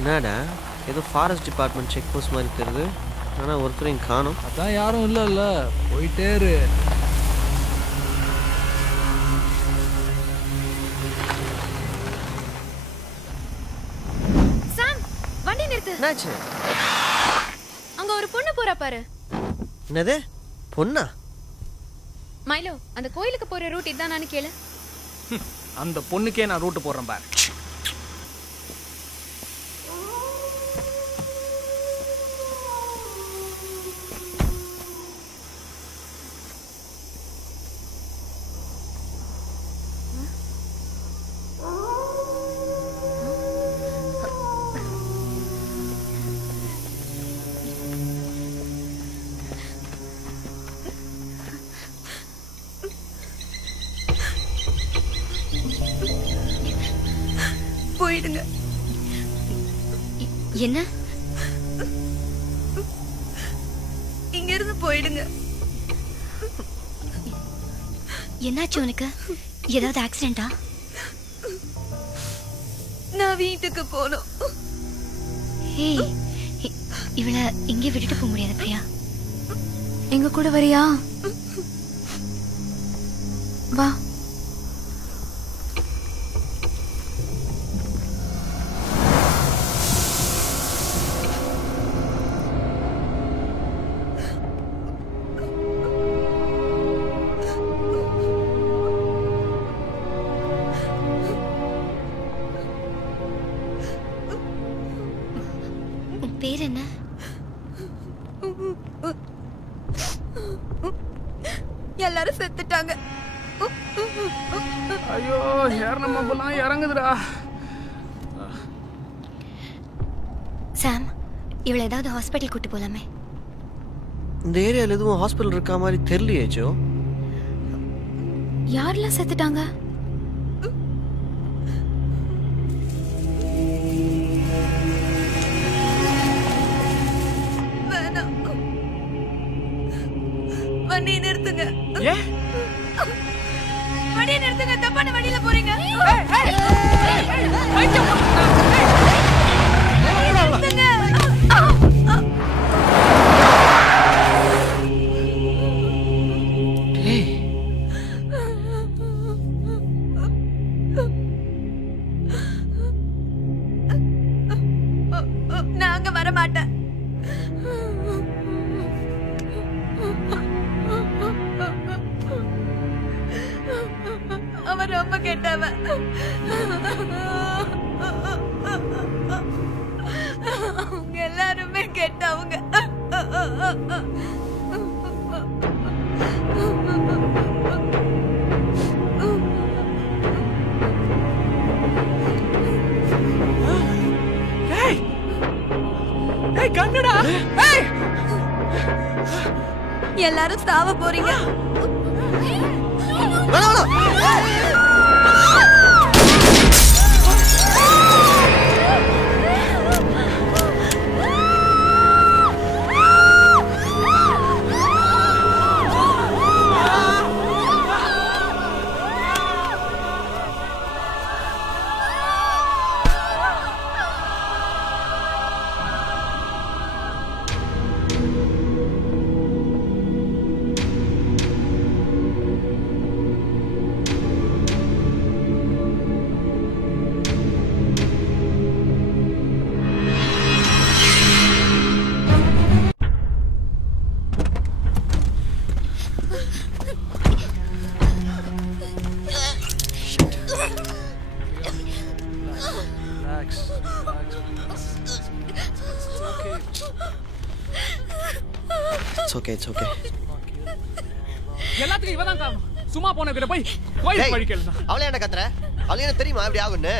என்னடா ஏதோ forest department check post மாதிரி தெரியுது. ஆனால் ஒருத்தரையும் காணும். அதான் யாரும் இல்லைல்ல, போயிட்டே இரு. சாம், வண்டி நிறுத்து. என்னாச்சு? அங்க ஒரு பொண்ணு போறா பாரு. என்னது பொண்ணா? மைலோ, அந்த கோயிலுக்கு போற ரூட் இதானான்னு கேளு. அந்த பொண்ணுக்கே நான் ரூட் போடுறேன் பாரு. போயிடுங்க. என்ன? இங்க இருந்து போயிடுங்க. என்னாச்சு உனக்கு? ஏதாவது ஆக்சிடென்ட்டா? நான் வீட்டுக்கு போகணும். ஏய், இவளை இங்கே விட்டுட்டு போக முடியாது பிரியா. எங்க கூட வரியா? வா. பேர் என்ன? எல்லாரும் செத்துட்டாங்க. ஐயோ, ஏறணுமாப்பெல்லாம் இறங்குதுடா. சாம், இவளை ஏதாவது ஹாஸ்பிட்டல் கூட்டு போலாமே. இந்த ஏரியாவில் எதுவும் ஹாஸ்பிட்டல் இருக்கா மாதிரி தெரியலையேச்சோ. யாரெல்லாம் செத்துட்டாங்க? வண்டி நிறுத்துங்க. வண்டியை நிறுத்துங்க. தப்பான வண்டியில போறீங்க. நாங்க வர மாட்டேன். அவன் ரொம்ப கெட்டவன். அவங்க எல்லாருமே கெட்டவங்க. எல்லாரும் சாவ போறீங்க. It's okay, it's okay. எல்லாத்துக்கும் இவ தான் காரணம். சும்மா போன கிட்ட போய் கோயில் படிக்கல. அவளே என்ன கத்துற? அவளே என்ன தெரியுமா இப்படி ஆகும்னு?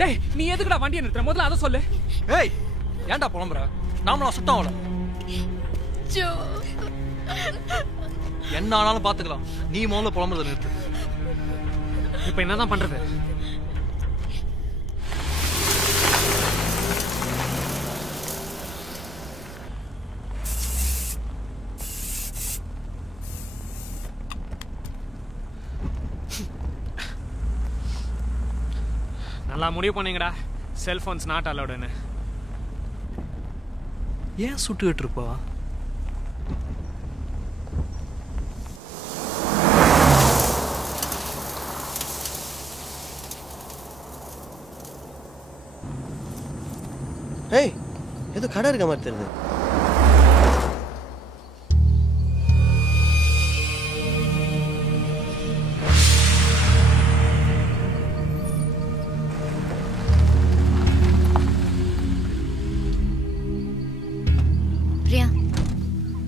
டேய், நீ எதுக்குடா வண்டியை நிறுத்துற? முதல்ல அத சொல்லு. ஏய், ஏன்டா புலம்புற? நாமளா சுத்தம் அவள. ஜோ, என்ன ஆனாலும் பாத்துக்கலாம். நீ முதல்ல புலம்புறத நிறுத்து. இப்போ என்னதான் பண்றது? நல்லா முடிவு பண்ணீங்கடா. Cellphones not அலவுடுன்னு. ஏன் சுட்டுக்கிட்டு இருப்பா? ஏய், ஏதோ கடை இருக்க மாதிரி தெரியுது. பிரியா,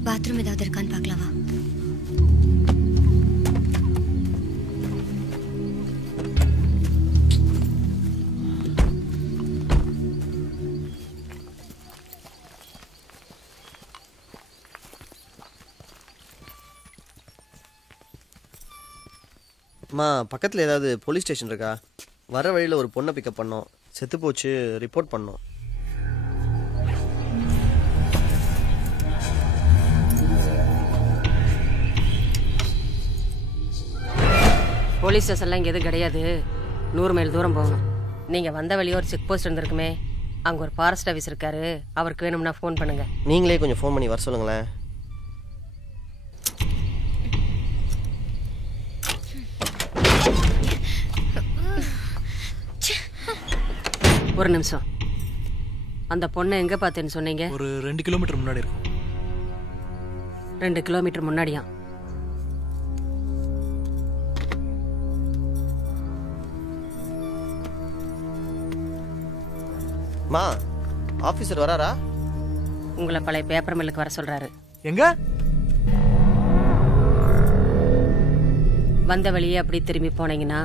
பாத்ரூம் ஏதாவது இருக்கான்னு பார்க்கலாமா? அம்மா, பக்கத்தில் ஏதாவது போலீஸ் ஸ்டேஷன் இருக்கா? வர வழியில் ஒரு பொண்ணை பிக்கப் பண்ணோம், செத்து போச்சு, ரிப்போர்ட் பண்ணோம். போலீஸ் ஸ்டேஷன்லாம் இங்கே எதுவும் கிடையாது. 100 மைல் தூரம் போகணும். நீங்கள் வந்த வழியே ஒரு செக் போஸ்ட் இருந்திருக்குமே, அங்கே ஒரு ஃபாரஸ்ட் ஆஃபீஸ் இருக்காரு. அவருக்கு வேணும்னா ஃபோன் பண்ணுங்க. நீங்களே கொஞ்சம் ஃபோன் பண்ணி வர சொல்லுங்களேன். ஒரு நிமிஷம். அந்த பொண்ணை எங்கே பார்த்தேன்னு சொன்னீங்க? ஒரு 2 கிலோமீட்டர் முன்னாடி இருக்கும். 2 கிலோமீட்டர் முன்னாடியா? மா, ஆஃபீஸர் வராரா? உங்களை பழைய பேப்பர் மில்லுக்கு வர சொல்கிறாரு. எங்க? வந்த வழியே அப்படி திரும்பி போனீங்கன்னா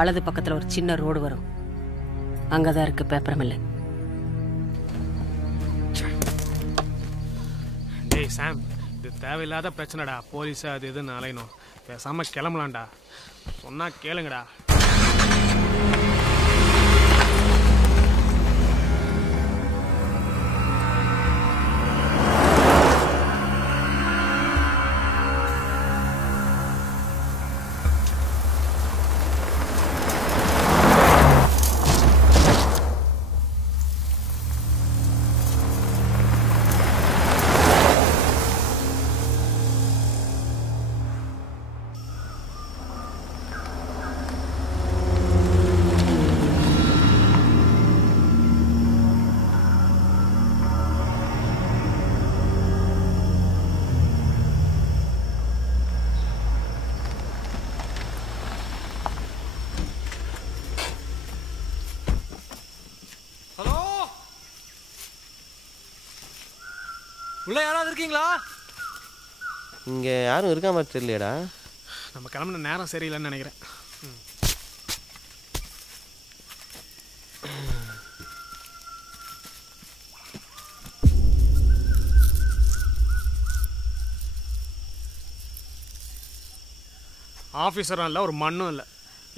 வலது பக்கத்தில் ஒரு சின்ன ரோடு வரும். அங்கே தான் இருக்குது பேப்பர் மில்லு. டேய் சாம், இது தேவையில்லாத பிரச்சனைடா. போலீஸ் அது இதுன்னு அலையணும். பேசாம கிளம்பலாம்டா. சொன்னா கேளுங்கடா. உள்ள யாராவது இருக்கீங்களா? இங்கே யாரும் இருக்கா மாதிரி தெரியலையடா. நம்ம கிளம்புன நேரம் சரியில்லைன்னு நினைக்கிறேன். ஆஃபீஸரும் இல்லை, ஒரு மண்ணும் இல்லை.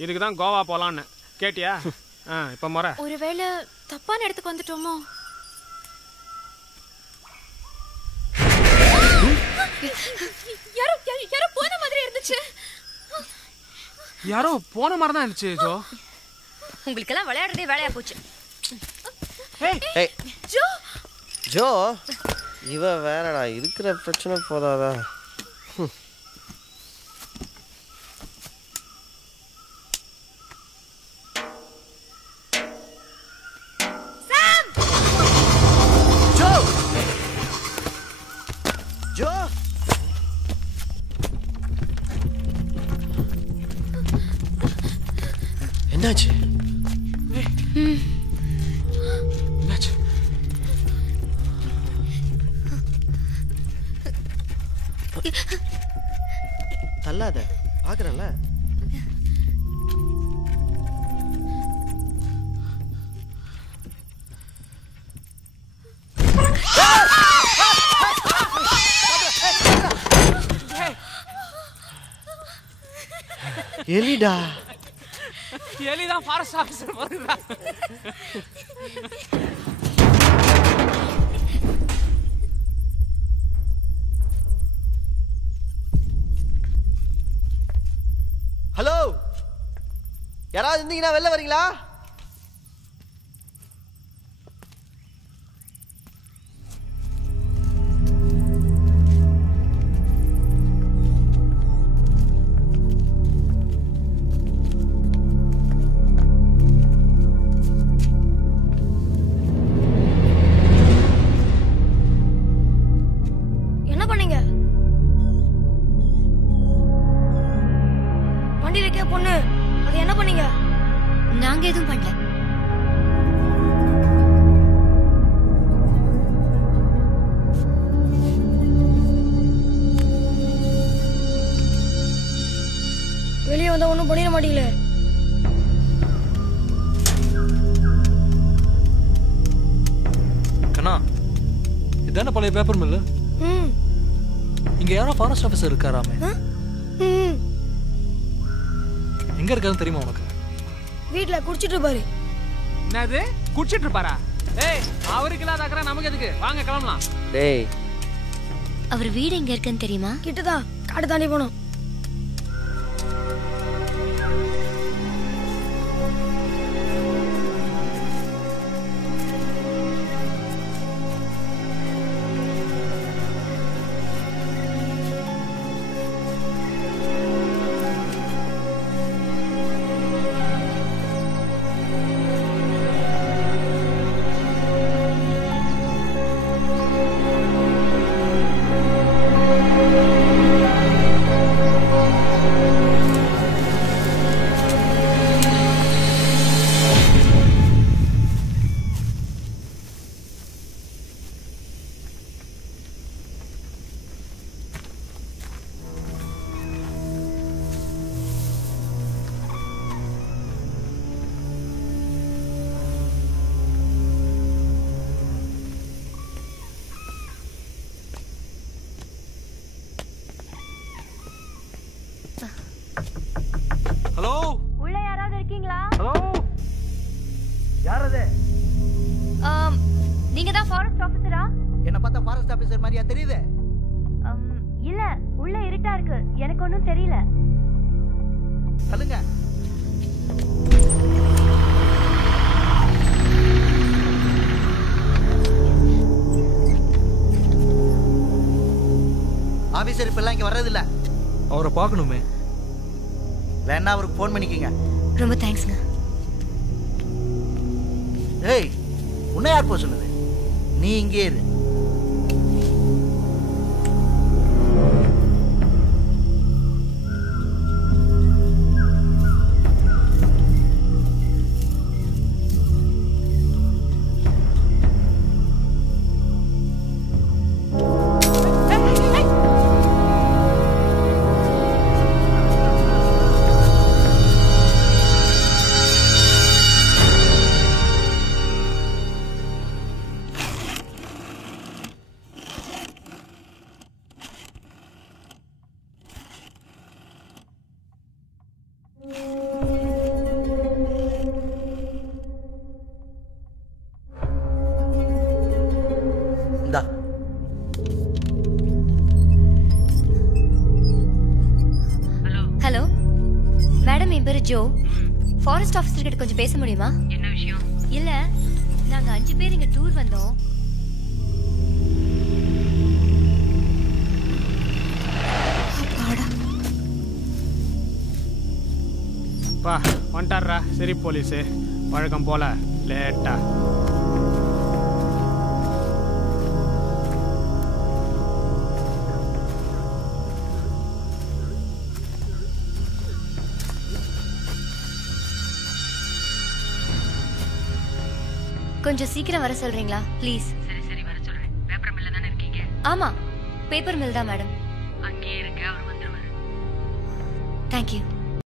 இதுக்கு தான் கோவா போகலான்னு கேட்டியா? இப்போ முறை. ஒருவேளை தப்பான இடத்துக்கு வந்துட்டோமோ? யாரோ போன மாதிரி இருந்துச்சு. யாரோ போன மாதிரி தான் இருந்துச்சு. ஜோ, உங்களுக்கெல்லாம் விளையாடுறதே வேலையா போச்சு. ஜோ, ஜோ, இவ வேறடா. இருக்கிற பிரச்சனை போதாதா? ஜோ, ஜோ, என்னாச்சு? என்னாச்சு? தள்ளாத, பாக்குறேன்ல. எலிடா. எலிதான் ஃபாரஸ்ட் ஆஃபீஸர் வருதா? ஹலோ, யாராவது இருந்தீங்கன்னா வெளில வரீங்களா? பண்ணீங்க? நாங்க எதுவும் பண்ணல. வெளியே வந்தா ஒன்றும் பண்ணிட மாட்டீங்களே? கண்ணா இதான பழைய பேப்பர் மில்லு? இங்க யாரோ ஃபாரஸ்ட் ஆஃபீஸர் இருக்காராமே. எங்க இருக்காருன்னு தெரியுமா உனக்கு? வீட்டுல குடிச்சிட்டு இருப்பாரு. என்னது குடிச்சிட்டு இருப்பாரா? ஏய் அவருக்கு இல்லாத அக்கறை நமக்கு எதுக்கு? வாங்க கிளம்பலாம். டேய் அவர் வீடு எங்க இருக்குன்னு தெரியுமா? கிட்டதான், காடு தாண்டி போனோம். ஹலோ, உள்ள யாராவது இருக்கீங்களா? ஹலோ, யார் அது? நீங்க தான் ஃபாரஸ்ட் ஆபீசரா? என்ன பார்த்தா ஃபாரஸ்ட் ஆபீசர் மாதிரியா தெரியுது? இல்ல, உள்ள இருட்டா இருக்கு, எனக்கு ஒன்றும் தெரியல. சொல்லுங்க. ஆபீசர் இப்பெல்லாம் இங்க வர்றதில்ல. அவரை பார்க்கணுமே. வேணா அவருக்கு ஃபோன் பண்ணிக்கங்க. ரொம்ப தேங்க்ஸ்ங்க. ஏய், உன்னை யார் போக சொன்னது? நீ இங்கே இரு. ஹலோ மேடம், என் பேரு ஜோ. ஃபாரஸ்ட் ஆஃபீஸர் கிட்ட கொஞ்சம் பேச முடியுமா? என்ன விஷயம்? இல்ல, நாங்க 5 பேர் இங்க டூர் வந்தோம். பா வந்துட்டாரா? சரி போலீஸு, வழக்கம் போல லேட்டா. கொஞ்சம் சீக்கிரம் வர சொல்றீங்களா ப்ளீஸ்? சரி சரி வர சொல்றேன். பேப்பர் மில்ல தானே இருக்கீங்க? ஆமா, பேப்பர் மில் தான் மேடம். அங்கேயே இருங்க, அவர் வந்துருவாரு. தேங்க்யூ.